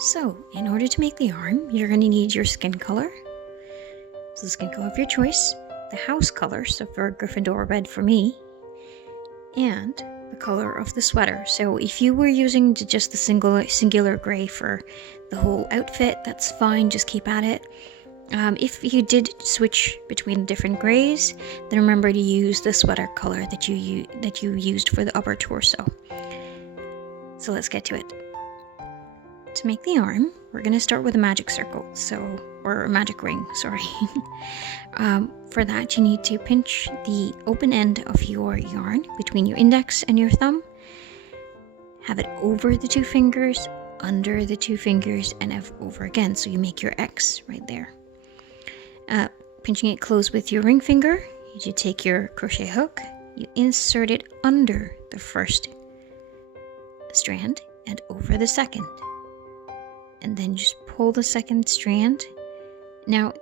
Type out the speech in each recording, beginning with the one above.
So, in order to make the arm, you're going to need your skin color. So the skin color of your choice, the house color, so for Gryffindor red for me, and the color of the sweater. So if you were using just the singular gray for the whole outfit, that's fine, just keep at it. If you did switch between different grays, then remember to use the sweater color that you used for the upper torso. So let's get to it. To make the arm, we're going to start with a magic circle, or a magic ring, sorry. For that, you need to pinch the open end of your yarn between your index and your thumb. Have it over the two fingers, under the two fingers, and over again, so you make your X right there. Pinching it close with your ring finger, you take your crochet hook, you insert it under the first strand and over the second. And then just pull the second strand. Now,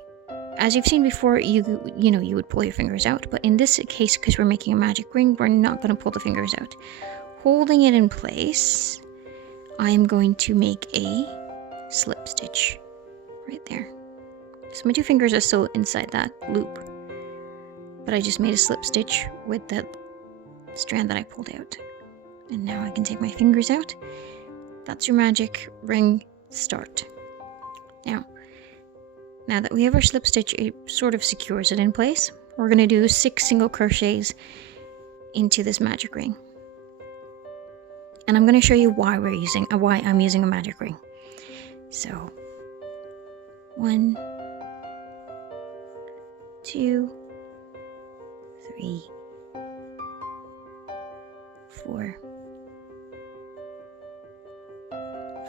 as you've seen before, you would pull your fingers out, but in this case, because we're making a magic ring, we're not going to pull the fingers out. Holding it in place, I am going to make a slip stitch right there. So my two fingers are still inside that loop, but I just made a slip stitch with that strand that I pulled out. And now I can take my fingers out. That's your magic ring start. Now that we have our slip stitch, it sort of secures it in place. We're going to do 6 single crochets into this magic ring. And I'm going to show you why I'm using a magic ring. So 1, 2, 3, 4,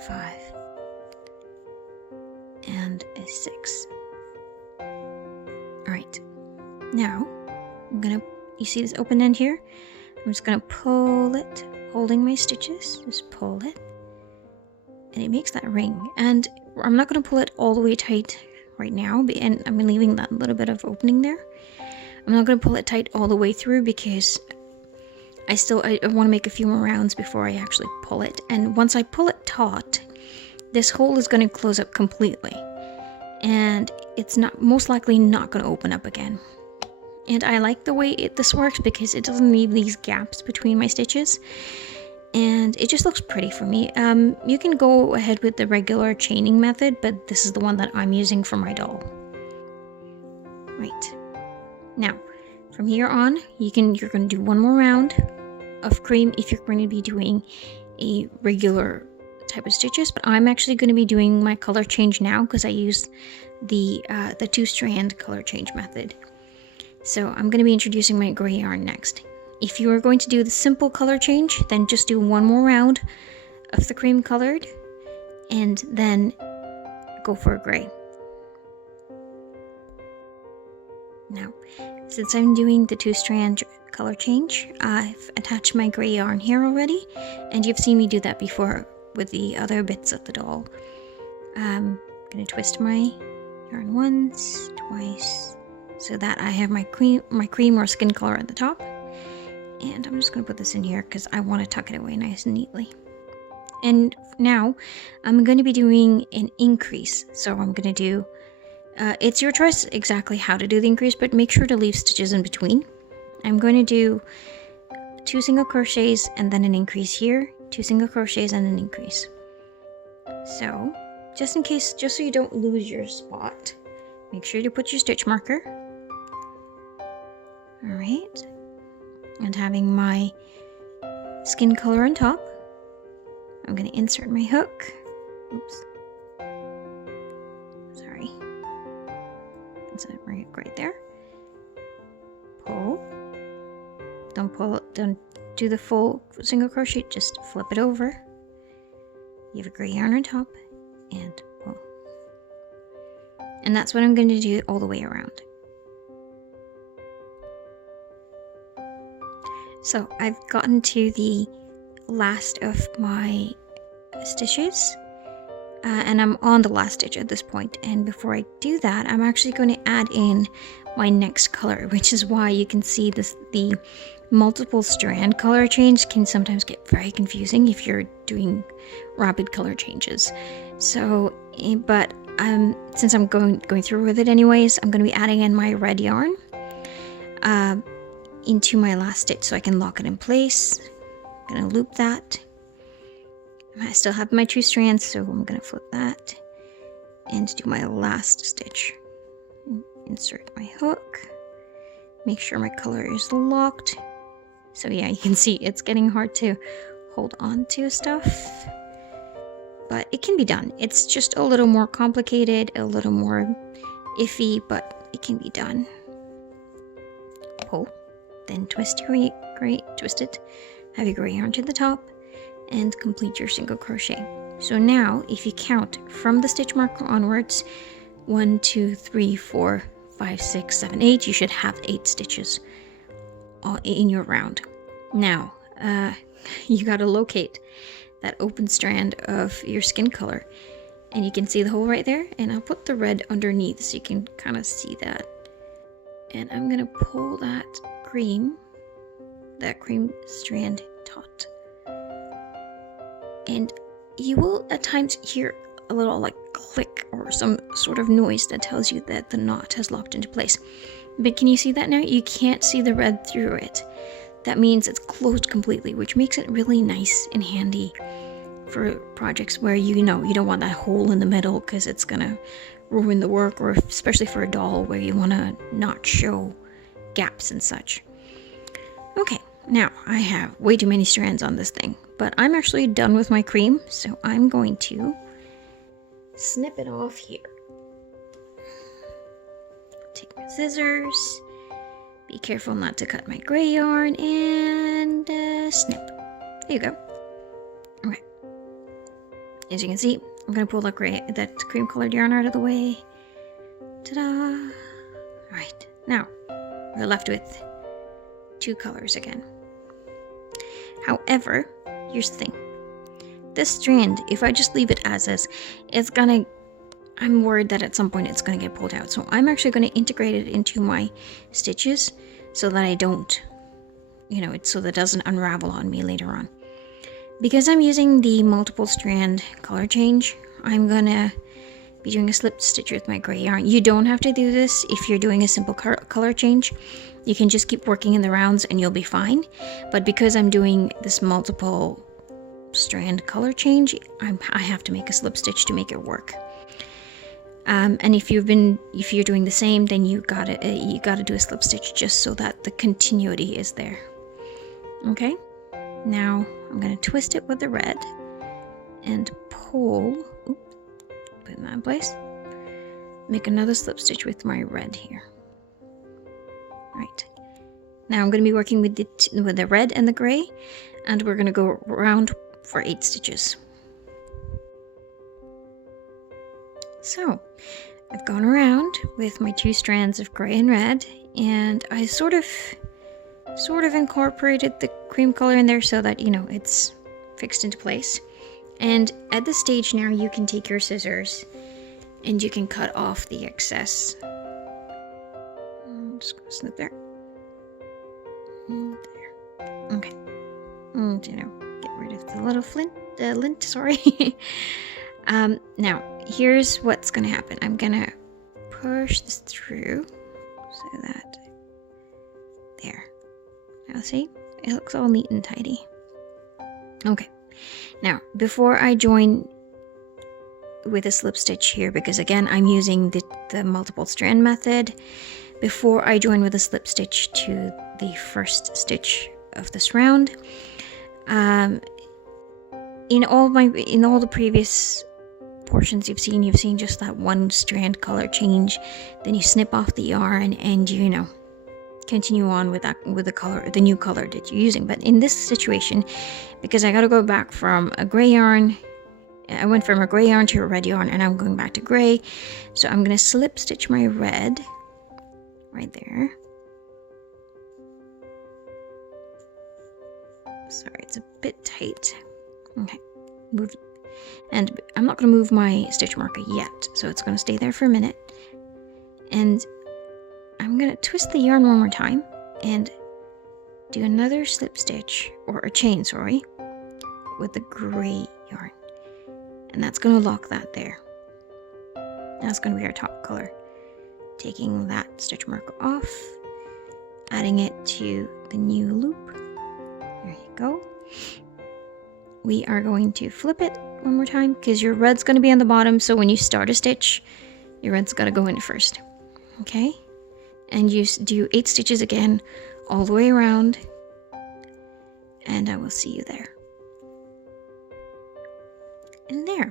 5, and a 6. Alright, now you see this open end here? I'm just gonna pull it, holding my stitches, just pull it, and it makes that ring. And I'm not gonna pull it all the way tight right now, and I'm leaving that little bit of opening there. I'm not gonna pull it tight all the way through because I want to make a few more rounds before I actually pull it. And once I pull it taut, this hole is going to close up completely, and it's most likely not going to open up again. And I like the way this works because it doesn't leave these gaps between my stitches, and it just looks pretty for me. You can go ahead with the regular chaining method, but this is the one that I'm using for my doll. Right, now from here on, you're going to do one more round of cream if you're going to be doing a regular type of stitches, but I'm actually going to be doing my color change now because I used the 2-strand color change method. So I'm going to be introducing my gray yarn next. If you are going to do the simple color change, then just do one more round of the cream colored and then go for a gray. Now, since I'm doing the 2-strand color change, I've attached my gray yarn here already, and you've seen me do that before with the other bits of the doll. I'm gonna twist my yarn once, twice, so that I have my cream or skin color at the top. And I'm just gonna put this in here because I want to tuck it away nice and neatly. And now I'm going to be doing an increase. So I'm gonna do it's your choice exactly how to do the increase, but make sure to leave stitches in between. I'm going to do 2 single crochets and then an increase here, 2 single crochets and an increase. So, just so you don't lose your spot, make sure to put your stitch marker. Alright, and having my skin color on top, I'm going to insert my hook. Oops. Sorry. Insert my hook right there. Pull. Don't do the full single crochet, just flip it over. You have a gray yarn on top, and pull. And that's what I'm going to do all the way around. So I've gotten to the last of my stitches, and I'm on the last stitch at this point. And before I do that, I'm actually going to add in my next color, which is why you can see the multiple strand color change can sometimes get very confusing if you're doing rapid color changes. So, but since I'm going through with it anyways, I'm going to be adding in my red yarn into my last stitch so I can lock it in place. I'm going to loop that. I still have my 2 strands, so I'm going to flip that and do my last stitch. Insert my hook. Make sure my color is locked. So yeah, you can see it's getting hard to hold on to stuff, but it can be done. It's just a little more complicated, a little more iffy, but it can be done. Pull, then twist your gray, twist it, have your gray yarn to the top, and complete your single crochet. So now, if you count from the stitch marker onwards, 1, 2, 3, 4, 5, 6, 7, 8, you should have 8 stitches in your round. Now, you gotta locate that open strand of your skin color, and you can see the hole right there, and I'll put the red underneath so you can kind of see that. And I'm gonna pull that cream strand taut, and you will at times hear a little like click or some sort of noise that tells you that the knot has locked into place. But can you see that now? You can't see the red through it. That means it's closed completely, which makes it really nice and handy for projects where you don't want that hole in the middle because it's gonna ruin the work, or especially for a doll where you want to not show gaps and such. Okay, now I have way too many strands on this thing, but I'm actually done with my cream, so I'm going to snip it off here. Take my scissors, be careful not to cut my gray yarn, and snip. There you go. Okay. As you can see, I'm gonna pull that cream colored yarn out of the way. Ta-da! Alright, now we're left with 2 colors again. However, here's the thing. This strand, if I just leave it as is, I'm worried that at some point it's gonna get pulled out. So I'm actually gonna integrate it into my stitches so that I don't, so that it doesn't unravel on me later on. Because I'm using the multiple strand color change, I'm gonna be doing a slip stitch with my gray yarn. You don't have to do this if you're doing a simple color change. You can just keep working in the rounds and you'll be fine. But because I'm doing this multiple strand color change, I have to make a slip stitch to make it work. And if you're doing the same, then you gotta do a slip stitch just so that the continuity is there. Okay, now I'm gonna twist it with the red and pull. Oops, put it in that place. Make another slip stitch with my red here. Right. Now I'm gonna be working with the red and the gray, and we're gonna go around for 8 stitches. So I've gone around with my 2 strands of gray and red, and I sort of incorporated the cream color in there so that it's fixed into place. And at this stage now, you can take your scissors and you can cut off the excess. I'm just gonna snip there. There. Okay. And get rid of the little lint, sorry. Now, here's what's gonna happen. I'm gonna push this through so that, there. Now see, it looks all neat and tidy. Okay, now before I join with a slip stitch here, because again, I'm using the multiple strand method, before I join with a slip stitch to the first stitch of this round, in all the previous portions you've seen just that 1 strand color change, then you snip off the yarn and continue on with the new color that you're using. But in this situation, because I got to go back from a gray yarn, I went from a gray yarn to a red yarn, and I'm going back to gray, so I'm going to slip stitch my red right there. Sorry, it's a bit tight. Okay, move. And I'm not going to move my stitch marker yet, so it's going to stay there for a minute. And I'm going to twist the yarn one more time and do another slip stitch, or a chain, sorry, with the gray yarn. and that's going to lock that there. That's going to be our top color. Taking that stitch marker off, adding it to the new loop. There you go. We are going to flip it one more time because your red's going to be on the bottom, so when you start a stitch, your red's got to go in first. Okay? And you do 8 stitches again all the way around, and I will see you there. And there.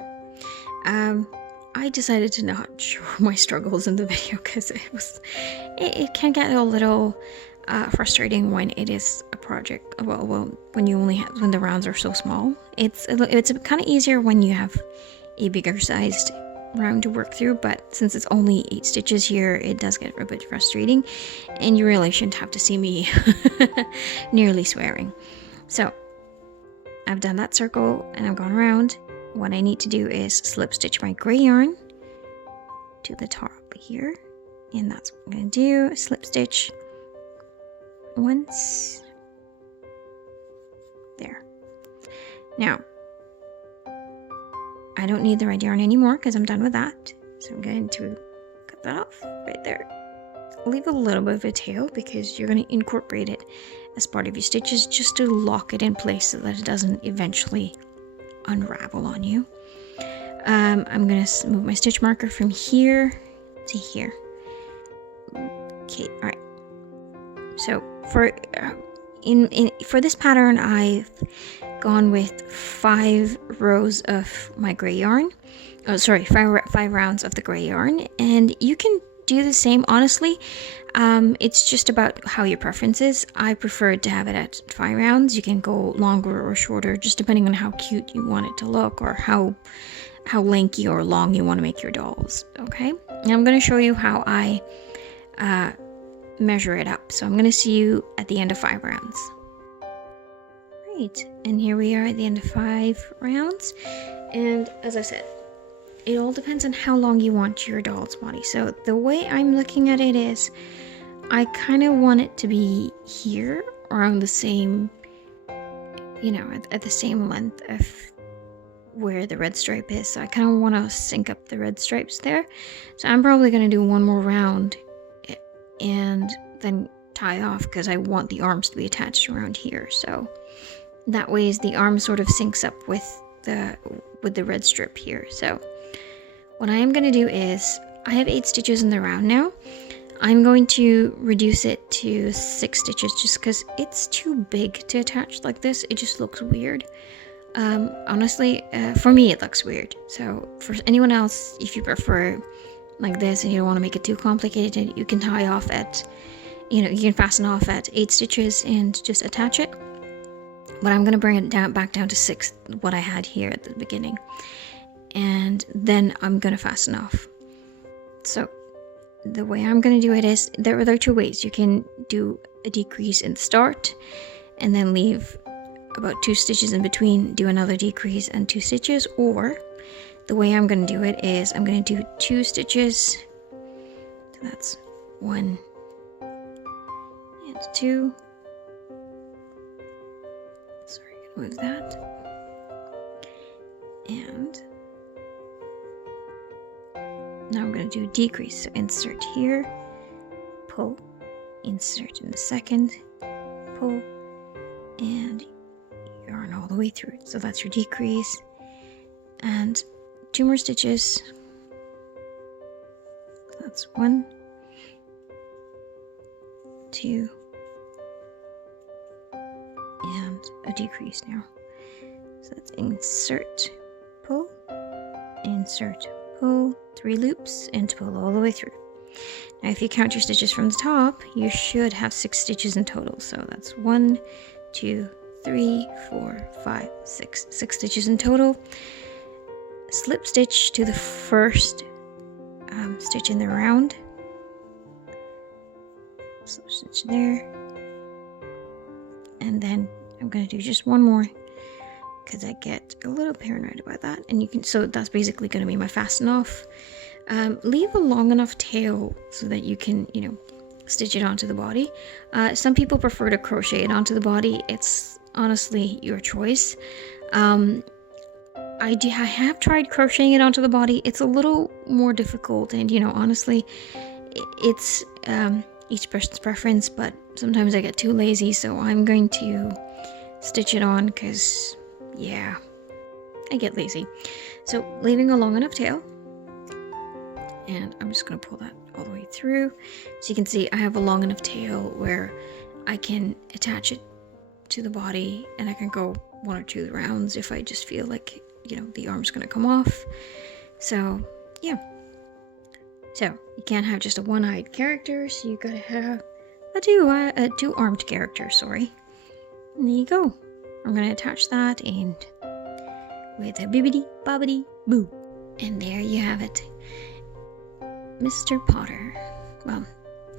I decided to not show my struggles in the video because it can get a little frustrating when it is a project. Well, when the rounds are so small. It's kind of easier when you have a bigger sized round to work through, but since it's only 8 stitches here, it does get a bit frustrating, and you really shouldn't have to see me nearly swearing. So I've done that circle and I've gone around. What I need to do is slip stitch my gray yarn to the top here, and that's what I'm going to do. Slip stitch once there. Now I don't need the red yarn anymore because I'm done with that, so I'm going to cut that off right there. Leave a little bit of a tail because you're going to incorporate it as part of your stitches just to lock it in place so that it doesn't eventually unravel on you. I'm going to move my stitch marker from here to here. Okay, all right. So for this pattern, I've gone with 5 rows of my gray yarn. Oh, sorry, 5 rounds of the gray yarn, and you can do the same. Honestly, it's just about how your preference is. I prefer to have it at 5 rounds. You can go longer or shorter, just depending on how cute you want it to look or how lanky or long you want to make your dolls. Okay, and I'm going to show you how I measure it up. So I'm going to see you at the end of 5 rounds. Right, and here we are at the end of 5 rounds, and as I said, it all depends on how long you want your doll's body. So the way I'm looking at it is I kind of want it to be here around the same, at the same length of where the red stripe is. So I kind of want to sync up the red stripes there. So I'm probably going to do one more round and then tie off because I want the arms to be attached around here. So that way the arm sort of syncs up with the red strip here. So what I am going to do is, I have 8 stitches in the round now. I'm going to reduce it to 6 stitches just because it's too big to attach like this. It just looks weird. Honestly, for me it looks weird. So for anyone else, if you prefer like this and you don't want to make it too complicated, you can tie off at, you can fasten off at 8 stitches and just attach it. But I'm going to bring it back down to 6, what I had here at the beginning. And then I'm going to fasten off. So the way I'm going to do it is, there are 2 ways. You can do a decrease in the start and then leave about 2 stitches in between, do another decrease and 2 stitches, or the way I'm going to do it is I'm going to do 2 stitches. So that's 1 and 2. Sorry, I'm going to move that. And now I'm going to do decrease. So insert here, pull, insert in the second, pull, and yarn all the way through it. So that's your decrease. And 2 more stitches. So that's 1, 2, and a decrease now. So that's insert, pull, insert, pull, 3 loops, and pull all the way through. Now if you count your stitches from the top, you should have 6 stitches in total. So that's 1, 2, 3, 4, 5, 6. 6 stitches in total. Slip stitch to the first stitch in the round. Slip stitch there. And then I'm going to do just one more because I get a little paranoid about that. And so that's basically going to be my fasten off. Leave a long enough tail so that you can, stitch it onto the body. Some people prefer to crochet it onto the body. It's honestly your choice. I have tried crocheting it onto the body. It's a little more difficult, and honestly, it's each person's preference, but sometimes I get too lazy, so I'm going to stitch it on because, yeah, I get lazy. So leaving a long enough tail, and I'm just going to pull that all the way through. So you can see I have a long enough tail where I can attach it to the body, and I can go 1 or 2 rounds if I just feel like, the arm's going to come off. So, yeah. So you can't have just a one-eyed character, so you gotta have a two-armed character, sorry. And there you go. I'm gonna attach that and with a bibbidi bobbidi boo. And there you have it. Mr. Potter. Well,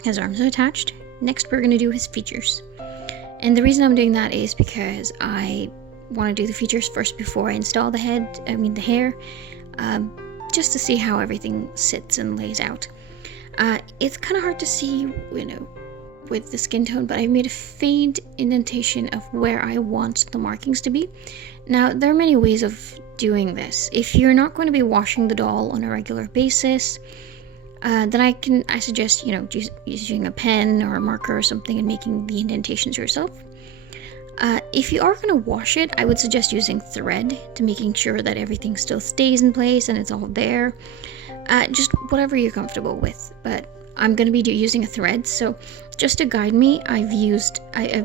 his arms are attached. Next we're gonna do his features. And the reason I'm doing that is because I want to do the features first before I install the hair. Just to see how everything sits and lays out. It's kind of hard to see, with the skin tone, but I've made a faint indentation of where I want the markings to be. Now, there are many ways of doing this. If you're not going to be washing the doll on a regular basis, then I suggest, using a pen or a marker or something and making the indentations yourself. If you are going to wash it, I would suggest using thread to making sure that everything still stays in place and it's all there. Just whatever you're comfortable with, but I'm going to be using a thread, so just to guide me, I've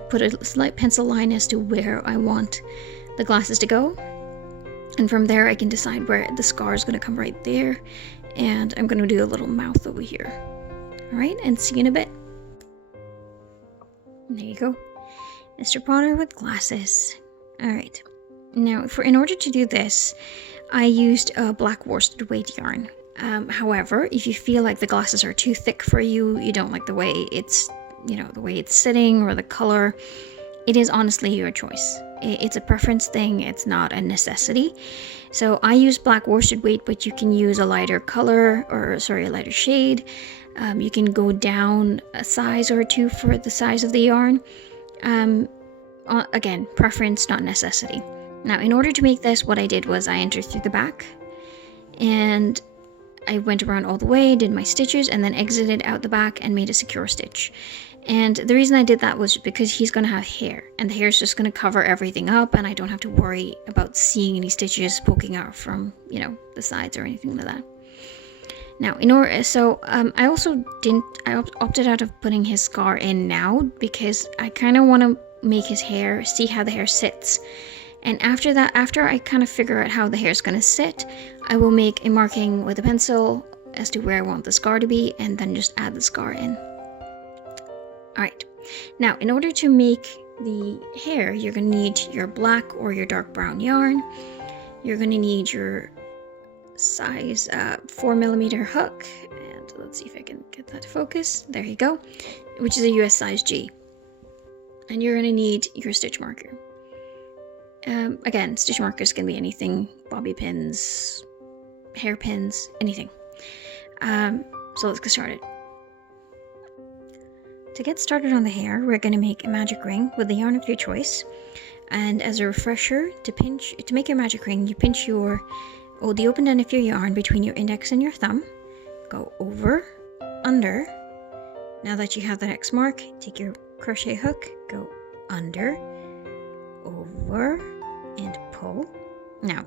put a slight pencil line as to where I want the glasses to go, and from there I can decide where the scar is going to come right there, and I'm going to do a little mouth over here. Alright, and see you in a bit. And there you go. Mr. Potter with glasses. Alright, now in order to do this, I used a black worsted weight yarn. However, if you feel like the glasses are too thick for you, you don't like the way it's, the way it's sitting or the color, it is honestly your choice. It's a preference thing, it's not a necessity. So I use black worsted weight, but you can use a lighter color, a lighter shade. You can go down a size or two for the size of the yarn. Again, preference, not necessity. Now, in order to make this, what I did was I entered through the back, and I went around all the way, did my stitches, and then exited out the back and made a secure stitch. And the reason I did that was because he's going to have hair, and the hair is just going to cover everything up, and I don't have to worry about seeing any stitches poking out from, the sides or anything like that. Now, I opted out of putting his scar in now because I kind of want to make his hair, see how the hair sits. And after I kind of figure out how the hair is going to sit, I will make a marking with a pencil as to where I want the scar to be, and then just add the scar in. Alright, now in order to make the hair, you're going to need your black or your dark brown yarn. You're going to need your size 4mm hook, and let's see if I can get that to focus. There you go, which is a US size G. And you're going to need your stitch marker. Again, stitch markers can be anything, bobby pins, hairpins, anything. So let's get started. To get started on the hair, we're going to make a magic ring with the yarn of your choice. And as a refresher, to make your magic ring, you pinch the open end of your yarn between your index and your thumb. Go over, under. Now that you have the next mark, take your crochet hook, go under, over, and pull. Now,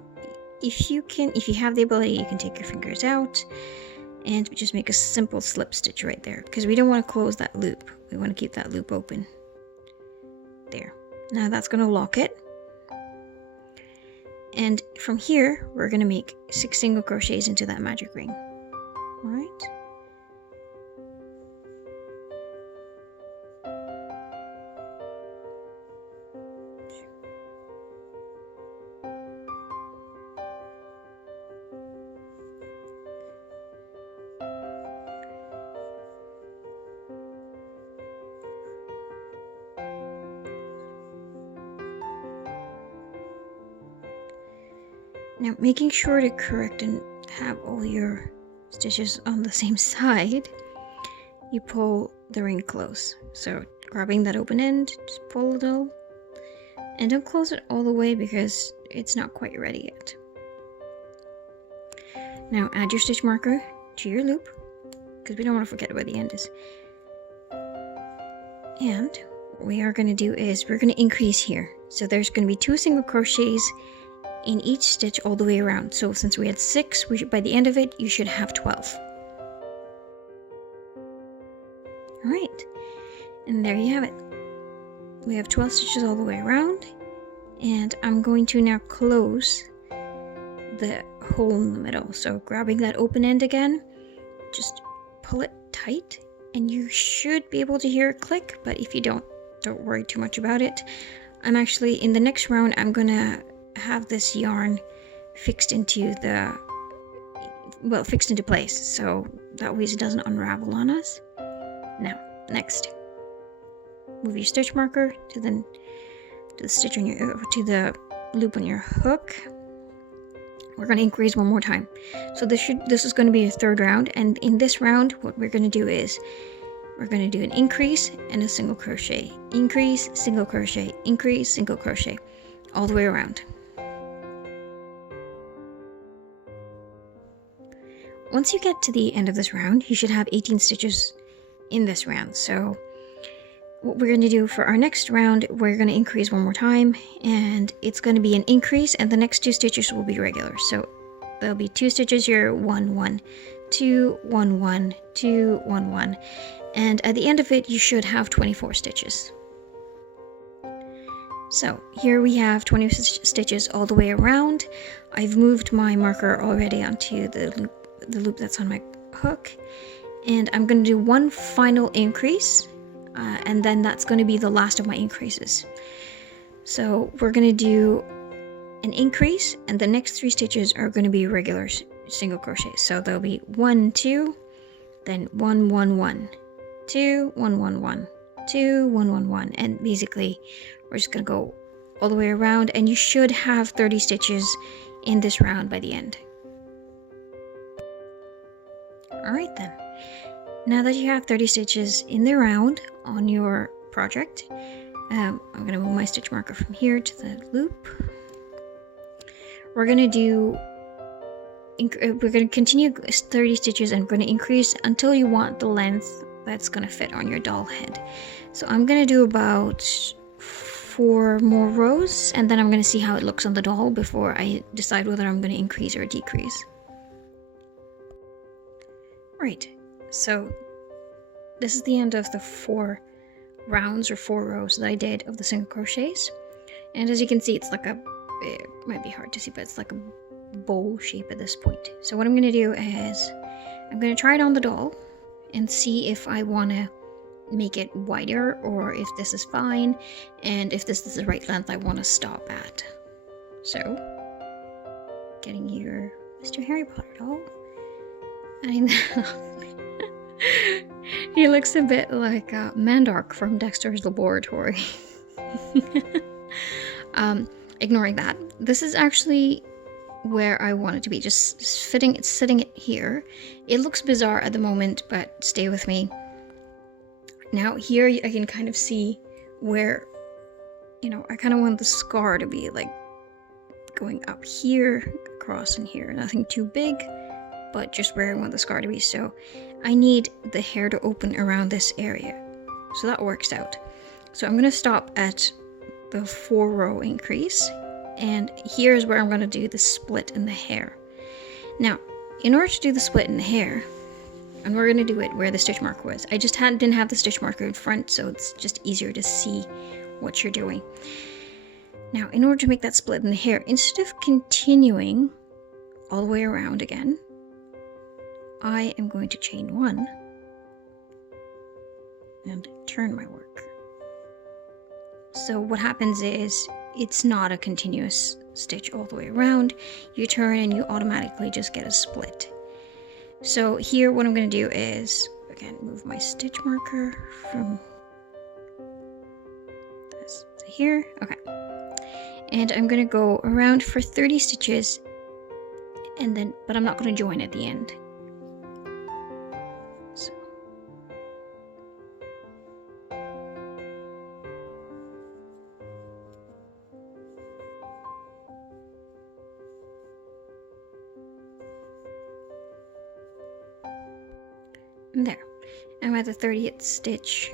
if you have the ability, you can take your fingers out and just make a simple slip stitch right there, because we don't want to close that loop. We want to keep that loop open. There. Now that's going to lock it. And from here, we're going to make 6 single crochets into that magic ring. All right. Now, making sure to correct and have all your stitches on the same side, you pull the ring close. So, grabbing that open end, just pull it all, and don't close it all the way because it's not quite ready yet. Now add your stitch marker to your loop, because we don't want to forget where the end is. And what we are going to do is we're going to increase here. So there's going to be 2 single crochets in each stitch all the way around. So since we had 6, by the end of it, you should have 12. Alright, and there you have it. We have 12 stitches all the way around, and I'm going to now close the hole in the middle. So grabbing that open end again, just pull it tight, and you should be able to hear it click, but if you don't worry too much about it. I'm actually, in the next round, I'm gonna have this yarn fixed into place, so that way it doesn't unravel on us. Now, next, move your stitch marker to the stitch on your to the loop on your hook. We're going to increase one more time. So this is going to be a third round, and in this round, what we're going to do is we're going to do an increase and a single crochet, increase, single crochet, increase, single crochet, all the way around. Once you get to the end of this round, you should have 18 stitches in this round. So what we're going to do for our next round, we're going to increase one more time, and it's going to be an increase, and the next 2 stitches will be regular. So there'll be 2 stitches here, 1 1 2 1 1 2 1 1, and at the end of it you should have 24 stitches. So here we have 20 stitches all the way around. I've moved my marker already onto the loop that's on my hook, and I'm going to do one final increase, and then that's going to be the last of my increases. So we're going to do an increase, and the next 3 stitches are going to be regular single crochets. So there'll be 1 2, then 1 1 1 2 1 1 1 2 1 1 1, and basically we're just going to go all the way around, and you should have 30 stitches in this round by the end. Alright then, now that you have 30 stitches in the round on your project, I'm going to move my stitch marker from here to the loop. We're going to continue 30 stitches, and we're going to increase until you want the length that's going to fit on your doll head. So I'm going to do about 4 more rows, and then I'm going to see how it looks on the doll before I decide whether I'm going to increase or decrease. Right, so this is the end of the 4 rounds or 4 rows that I did of the single crochets, and as you can see, it's like it might be hard to see, but it's like a bowl shape at this point. So what I'm going to do is I'm going to try it on the doll and see if I want to make it wider or if this is fine, and if this is the right length I want to stop at. So getting your Mr. Harry Potter doll. I know. He looks a bit like Mandark from Dexter's Laboratory. Ignoring that, this is actually where I want it to be, just sitting it here. It looks bizarre at the moment, but stay with me. Now here I can kind of see where, I kind of want the scar to be like going up here, across in here. Nothing too big, but just where I want the scar to be. So I need the hair to open around this area. So that works out. So I'm going to stop at the 4-row increase, and here's where I'm going to do the split in the hair. Now, in order to do the split in the hair, and we're going to do it where the stitch marker was. I just didn't have the stitch marker in front, so it's just easier to see what you're doing. Now, in order to make that split in the hair, instead of continuing all the way around again, I am going to chain 1 and turn my work. So what happens is it's not a continuous stitch all the way around. You turn and you automatically just get a split. So here what I'm going to do is, again, move my stitch marker from this to here. Okay. And I'm going to go around for 30 stitches, and then, but I'm not going to join at the end. So. There. I'm at the 30th stitch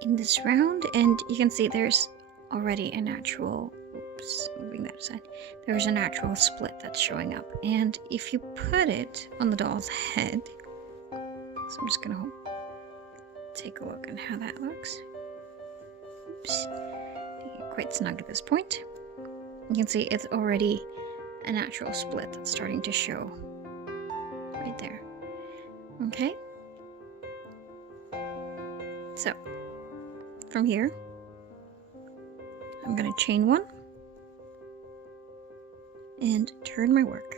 in this round, and you can see there's already a natural, oops, moving that aside, there's a natural split that's showing up. And if you put it on the doll's head, so I'm just gonna take a look at how that looks. Oops, quite snug at this point. You can see it's already a natural split that's starting to show right there. Okay, so from here I'm going to chain one and turn my work.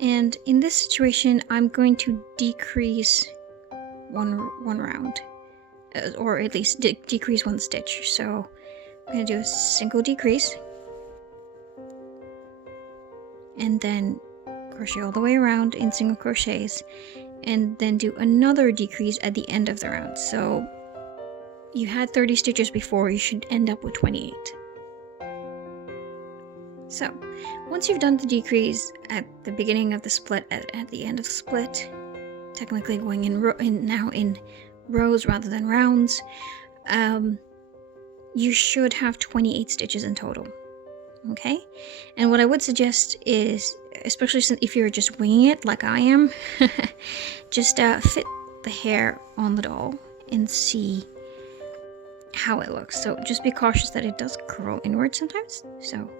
And in this situation I'm going to decrease one round, or at least decrease one stitch. So I'm going to do a single decrease and then crochet all the way around in single crochets, and then do another decrease at the end of the round. So you had 30 stitches before, you should end up with 28. So once you've done the decrease at the beginning of the split, at the end of the split, technically going now in rows rather than rounds, you should have 28 stitches in total. Okay, and what I would suggest is, especially if you're just winging it like I am, just fit the hair on the doll and see how it looks. So just be cautious that it does curl inward sometimes. So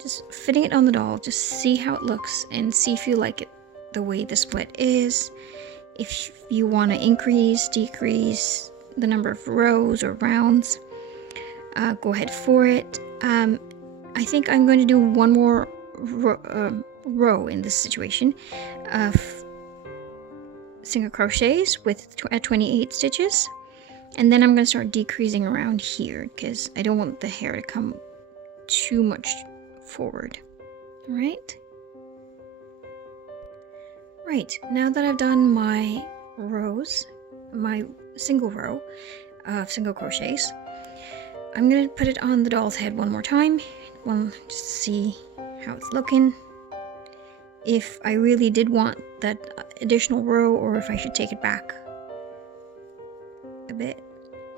just fitting it on the doll, just see how it looks and see if you like it the way the split is. If you want to increase, decrease the number of rows or rounds, go ahead for it. I think I'm going to do one more row in this situation of single crochets at 28 stitches, and then I'm going to start decreasing around here because I don't want the hair to come too much forward. All right, now that I've done my rows, my single row of single crochets, I'm going to put it on the doll's head one more time. Just to see how it's looking, if I really did want that additional row or if I should take it back a bit.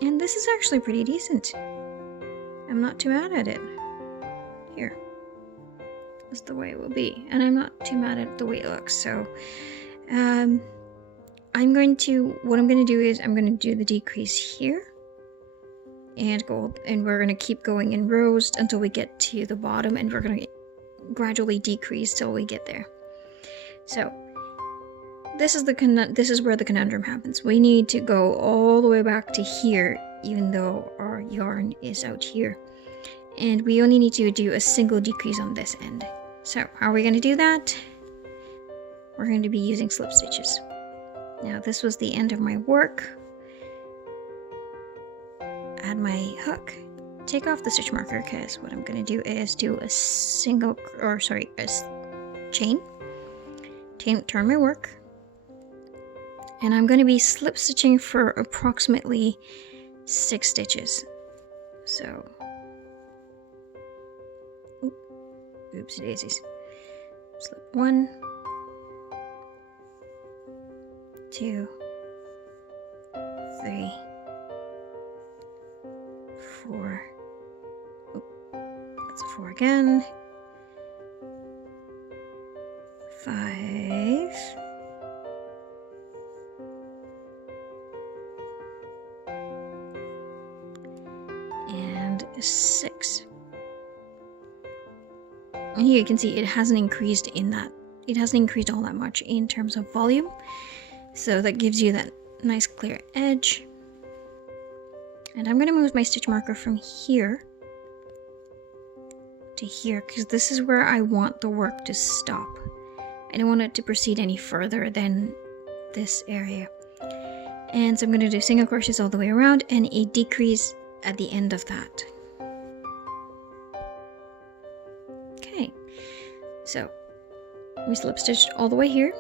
And this is actually pretty decent. I'm not too mad at it. Here, that's the way it will be, and I'm not too mad at the way it looks. So what I'm going to do is I'm going to do the decrease here and we're going to keep going in rows until we get to the bottom, and we're going to gradually decrease till we get there. So this is where the conundrum happens. We need to go all the way back to here, even though our yarn is out here, and we only need to do a single decrease on this end. So how are we going to do that? We're going to be using slip stitches. Now this was the end of my work. Add my hook, take off the stitch marker, because what I'm going to do is do a chain, turn my work, and I'm going to be slip stitching for approximately 6 stitches. So, oopsie daisies, slip 1, 2, 3, 4, that's a 4 again, 5, and 6. And here you can see it hasn't increased all that much in terms of volume, so that gives you that nice clear edge. And I'm going to move my stitch marker from here to here, because this is where I want the work to stop. I don't want it to proceed any further than this area. And so I'm going to do single crochets all the way around and a decrease at the end of that. Okay, so we slip stitched all the way here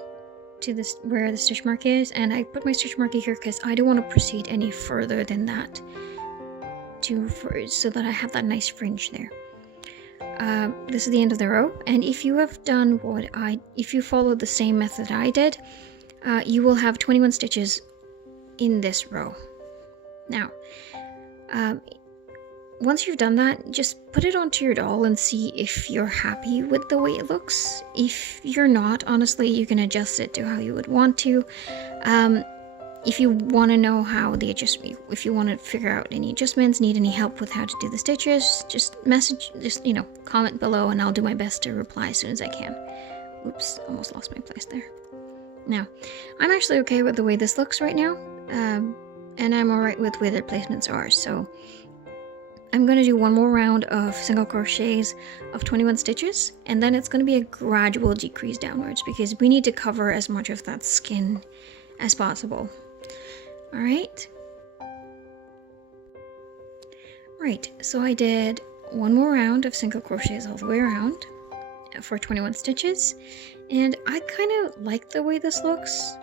to this where the stitch mark is, and I put my stitch mark here because I don't want to proceed any further than that so that I have that nice fringe there. this is the end of the row, and if you have done if you followed the same method I did, you will have 21 stitches in this row. Now, once you've done that, just put it onto your doll and see if you're happy with the way it looks. If you're not, honestly, you can adjust it to how you would want to. If you want to know how if you want to figure out any adjustments, need any help with how to do the stitches, just comment below and I'll do my best to reply as soon as I can. Oops, almost lost my place there. Now, I'm actually okay with the way this looks right now, and I'm alright with where the placements are, so I'm going to do one more round of single crochets of 21 stitches, and then it's going to be a gradual decrease downwards because we need to cover as much of that skin as possible. Alright. Right, so I did one more round of single crochets all the way around for 21 stitches, and I kind of like the way this looks.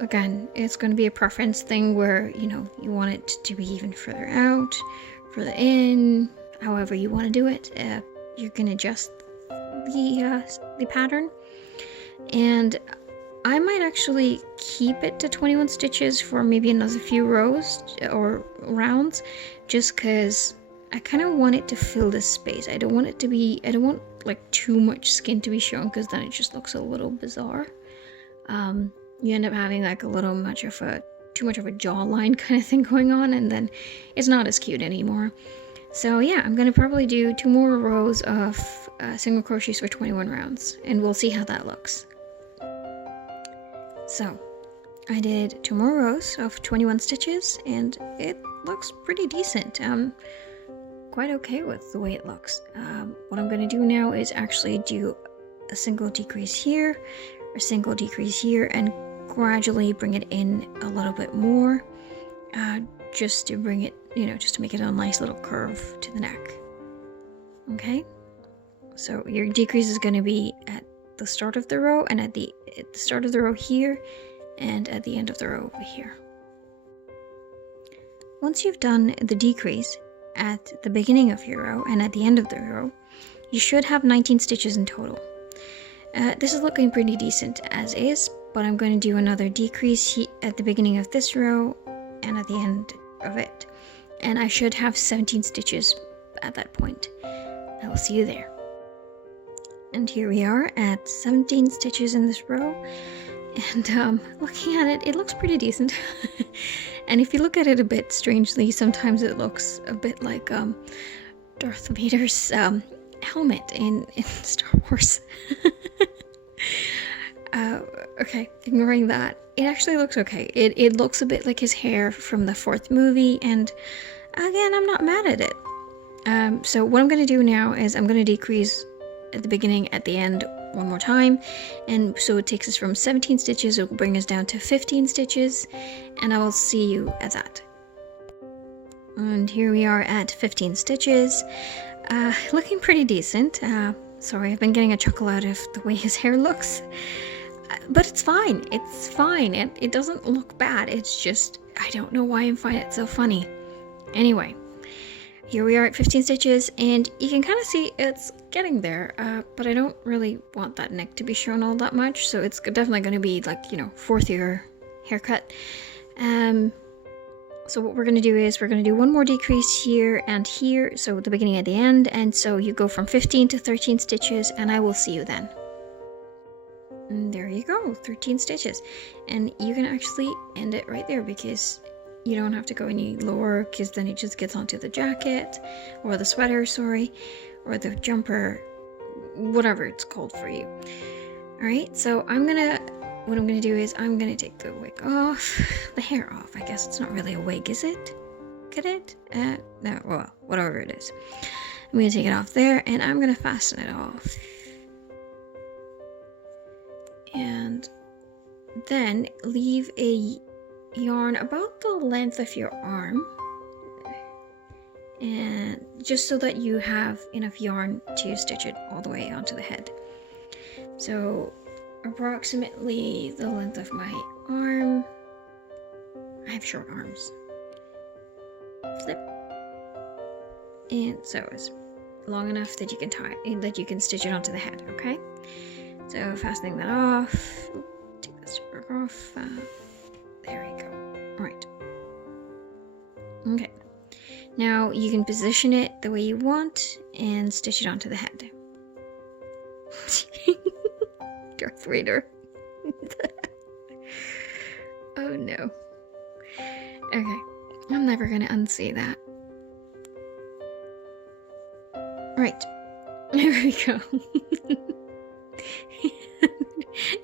Again, it's going to be a preference thing where, you want it to be even further out, further in, however you want to do it. You can adjust the pattern, and I might actually keep it to 21 stitches for maybe another few rows or rounds, just because I kind of want it to fill this space. I don't want like too much skin to be shown, because then it just looks a little bizarre. You end up having like too much of a jawline kind of thing going on, and then it's not as cute anymore. So yeah, I'm gonna probably do 2 more rows of single crochets for 21 rounds, and we'll see how that looks. So I did 2 more rows of 21 stitches, and it looks pretty decent. Quite okay with the way it looks. What I'm going to do now is actually do a single decrease here, a single decrease here, and gradually bring it in a little bit more, just to bring it, just to make it a nice little curve to the neck. Okay, so your decrease is going to be at the start of the row, and at the start of the row here, and at the end of the row over here. Once you've done the decrease at the beginning of your row and at the end of the row, you should have 19 stitches in total. This is looking pretty decent as is, but I'm going to do another decrease at the beginning of this row and at the end of it, and I should have 17 stitches at that point. I will see you there. And here we are at 17 stitches in this row, and looking at it, it looks pretty decent. And if you look at it a bit strangely, sometimes it looks a bit like Darth Vader's helmet in Star Wars. Okay, ignoring that, it actually looks okay. It looks a bit like his hair from the 4th movie, and again, I'm not mad at it. So what I'm going to do now is I'm going to decrease at the beginning, at the end, one more time, and so it takes us from 17 stitches, it will bring us down to 15 stitches, and I will see you at that. And here we are at 15 stitches, looking pretty decent. Sorry, I've been getting a chuckle out of the way his hair looks, but it's fine, it doesn't look bad, it's just, I don't know why I find it so funny. Anyway, here we are at 15 stitches, and you can kind of see it's getting there, but I don't really want that neck to be shown all that much, so it's definitely going to be like, 4th year haircut. So what we're going to do is we're going to do one more decrease here and here, so the beginning at the end, and so you go from 15 to 13 stitches, and I will see you then. And there you go, 13 stitches, and you can actually end it right there because you don't have to go any lower, because then it just gets onto the jacket, or the sweater, sorry, or the jumper, whatever it's called for you. Alright, so what I'm gonna do is I'm gonna take the wig off, the hair off. I guess it's not really a wig, is it? Could it? No, well, whatever it is. I'm gonna take it off there, and I'm gonna fasten it off. And then leave a yarn about the length of your arm, and just so that you have enough yarn to stitch it all the way onto the head. So approximately the length of my arm. I have short arms. Flip. And so it's long enough that you can stitch it onto the head, okay? So fastening that off, take this off, there we go. Right. Okay. Now you can position it the way you want and stitch it onto the head. Darth Vader. Oh no. Okay, I'm never gonna unsee that. Right, there we go.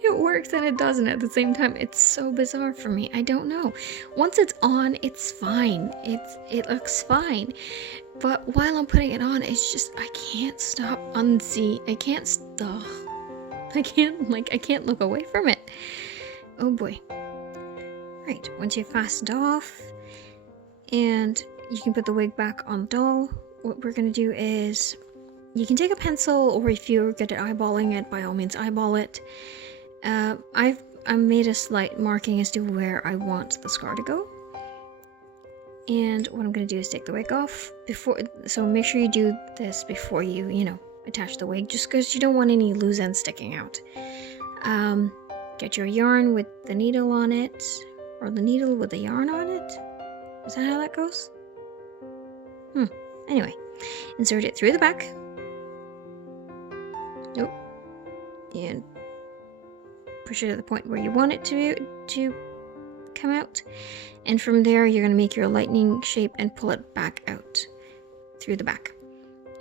It works and it doesn't at the same time. It's so bizarre for me. I don't know. Once it's on, it's fine. It looks fine. But while I'm putting it on, it's just I can't stop unsee. I can't stop. I can't look away from it. Oh boy. Right, once you've fastened off and you can put the wig back on the doll, what we're gonna do is you can take a pencil, or if you're good at eyeballing it, by all means eyeball it. I've made a slight marking as to where I want the scar to go. And what I'm gonna do is take the wig off so make sure you do this before you attach the wig, just because you don't want any loose ends sticking out. Get your yarn with the needle on it, or the needle with the yarn on it. Is that how that goes? Anyway, insert it through the back. Nope. And push it to the point where you want it to come out. And from there, you're going to make your lightning shape and pull it back out through the back.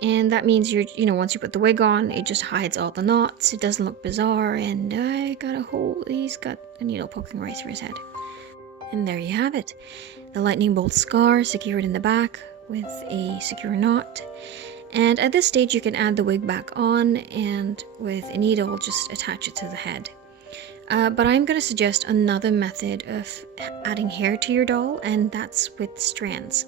And that means once you put the wig on, it just hides all the knots. It doesn't look bizarre. And I got a hole. He's got a needle poking right through his head. And there you have it. The lightning bolt scar secured in the back with a secure knot. And at this stage, you can add the wig back on, and with a needle, just attach it to the head. But I'm going to suggest another method of adding hair to your doll, and that's with strands.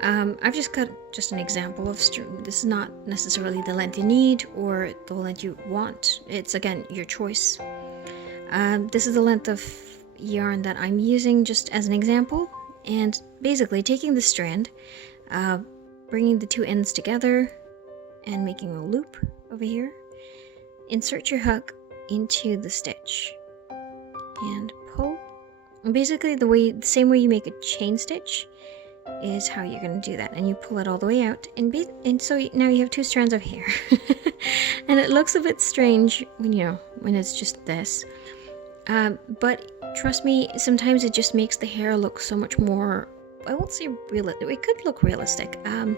I've just got an example of this is not necessarily the length you need or the length you want. It's, again, your choice. This is the length of yarn that I'm using just as an example, and basically taking the strand, bringing the two ends together and making a loop over here. Insert your hook into the stitch and pull. And basically the same way you make a chain stitch is how you're going to do that, and you pull it all the way out, and so now you have two strands of hair. And it looks a bit strange when it's just this, but trust me, sometimes it just makes the hair look so much more, I won't say realistic, it could look realistic, and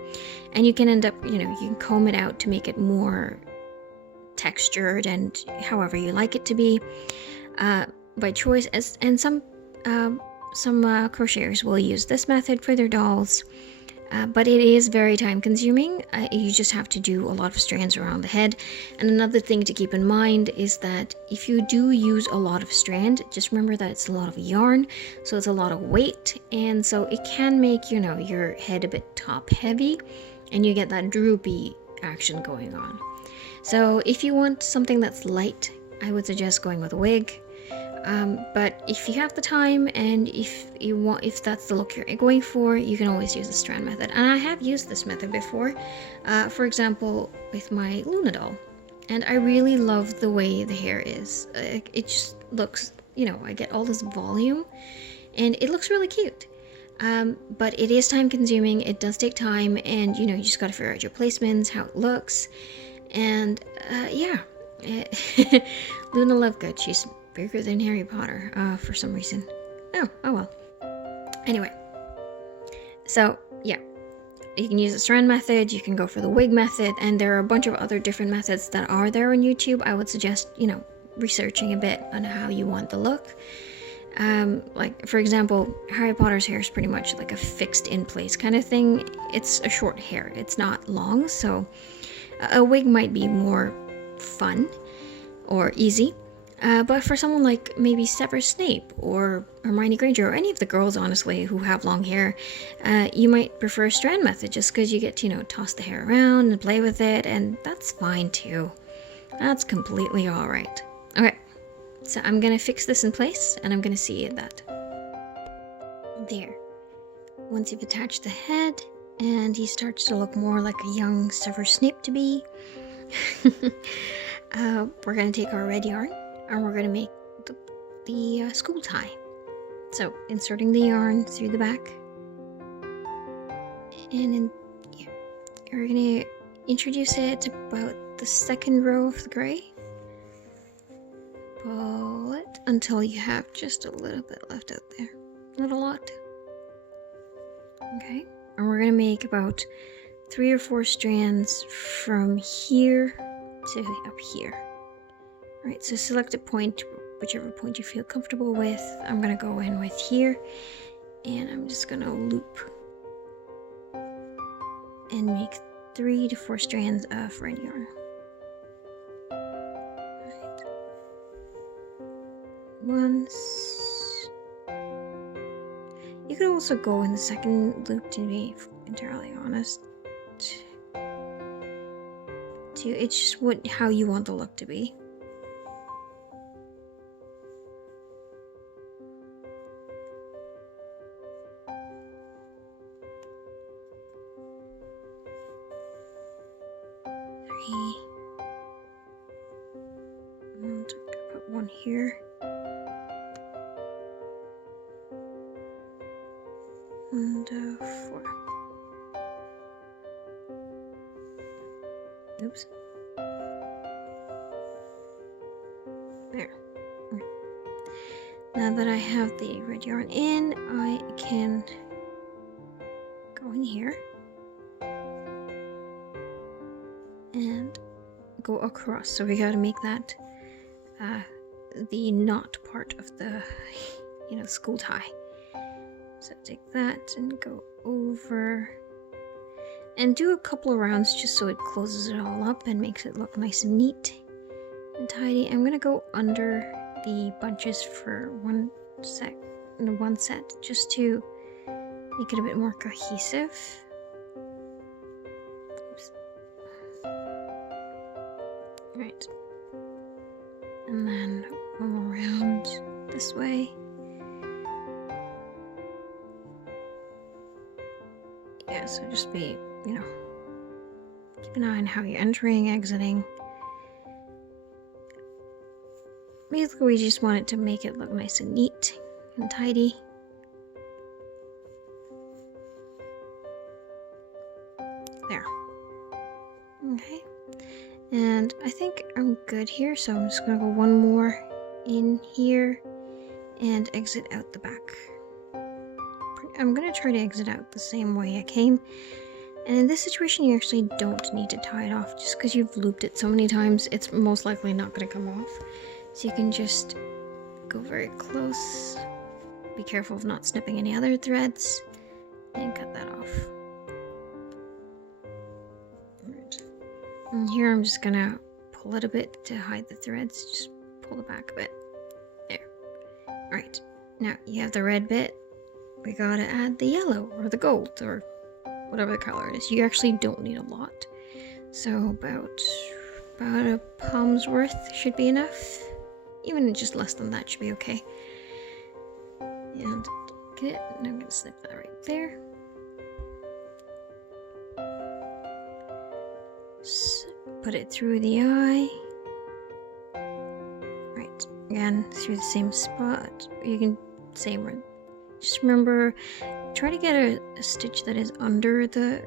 you can end up, you can comb it out to make it more textured and however you like it to be, by choice. And some crocheters will use this method for their dolls, but it is very time consuming. You just have to do a lot of strands around the head. And another thing to keep in mind is that if you do use a lot of strand, just remember that it's a lot of yarn, so it's a lot of weight, and so it can make your head a bit top heavy, and you get that droopy action going on. So if you want something that's light, I would suggest going with a wig. But if you have the time, and if that's the look you're going for, you can always use the strand method. And I have used this method before, for example, with my Luna doll. And I really love the way the hair is. It just looks, I get all this volume, and it looks really cute. But it is time consuming, it does take time, and you just gotta figure out your placements, how it looks. And yeah, Luna Lovegood, she's bigger than Harry Potter for some reason. Oh well. Anyway, so yeah, you can use the strand method, you can go for the wig method, and there are a bunch of other different methods that are there on YouTube. I would suggest researching a bit on how you want the look. Like for example, Harry Potter's hair is pretty much like a fixed in place kind of thing. It's a short hair, it's not long, so a wig might be more fun or easy. But for someone like maybe Severus Snape or Hermione Granger, or any of the girls honestly who have long hair, you might prefer a strand method just because you get to toss the hair around and play with it, and that's fine too. That's completely alright. Okay, so I'm gonna fix this in place, and I'm gonna see that. There. Once you've attached the head, and he starts to look more like a young Sever Snape to be. We're going to take our red yarn and we're going to make the school tie. So inserting the yarn through the back, and we're going to introduce it about the second row of the gray. Pull it until you have just a little bit left out there. Not a lot. Okay, and we're going to make about 3 or 4 strands from here to up here. Alright, so select a point, whichever point you feel comfortable with. I'm going to go in with here, and I'm just going to loop and make 3 to 4 strands of red yarn. Right. Once. You could also go in the second loop, to be entirely honest. It's just how you want the look to be. And put one here. And 4. Oops. There. Okay. Now that I have the red yarn in, I can go in here and go across. So we gotta make that the knot part of the school tie. So take that and go over and do a couple of rounds just so it closes it all up and makes it look nice and neat and tidy. I'm gonna go under the bunches for one set just to make it a bit more cohesive. Oops. Right. And then one more round this way. Yeah, so just be, keep an eye on how you're entering, exiting. Basically, we just want it to make it look nice and neat and tidy. There. Okay. And I think I'm good here, so I'm just gonna go one more in here and exit out the back. I'm gonna try to exit out the same way I came. And in this situation, you actually don't need to tie it off. Just because you've looped it so many times, it's most likely not gonna come off. So you can just go very close. Be careful of not snipping any other threads. And cut that off. Right. And here I'm just gonna pull it a bit to hide the threads. Just pull it back a bit. There. Alright. Now you have the red bit. We gotta add the yellow or the gold or whatever the color it is. You actually don't need a lot. So about a palm's worth should be enough. Even just less than that should be okay. And get it, and I'm gonna snip that right there. So put it through the eye. Right, again, through the same spot. You can just remember, try to get a stitch that is under the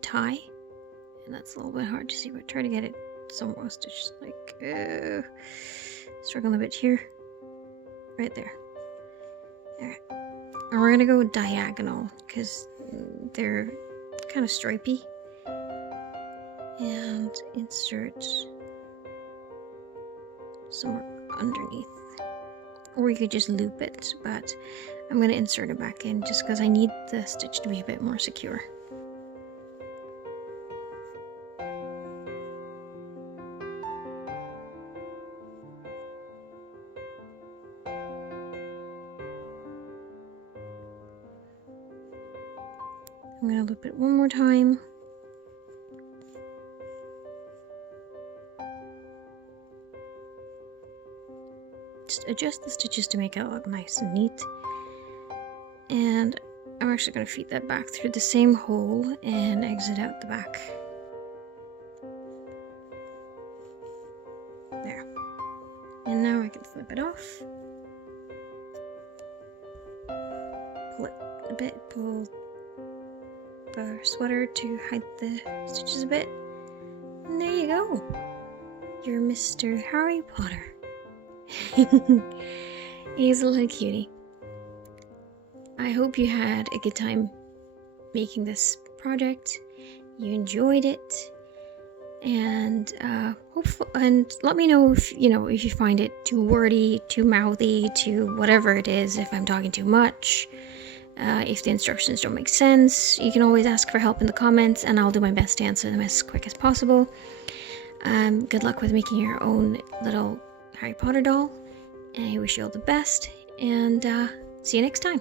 tie. And that's a little bit hard to see, but try to get it somewhere stitched, like, struggling a bit here. Right there. Alright. And we're gonna go diagonal, because they're kind of stripy. And insert somewhere underneath. Or you could just loop it, but I'm going to insert it back in just because I need the stitch to be a bit more secure. I'm going to loop it one more time. Just adjust the stitches to make it look nice and neat. And I'm actually going to feed that back through the same hole and exit out the back. There. And now I can snip it off. Pull it a bit, pull the sweater to hide the stitches a bit. And there you go. You're Mr. Harry Potter. He's a little cutie. I hope you had a good time making this project. You enjoyed it, and let me know if you find it too wordy, too mouthy, too whatever it is. If I'm talking too much, if the instructions don't make sense, you can always ask for help in the comments, and I'll do my best to answer them as quick as possible. Good luck with making your own little Harry Potter doll, and I wish you all the best. And see you next time.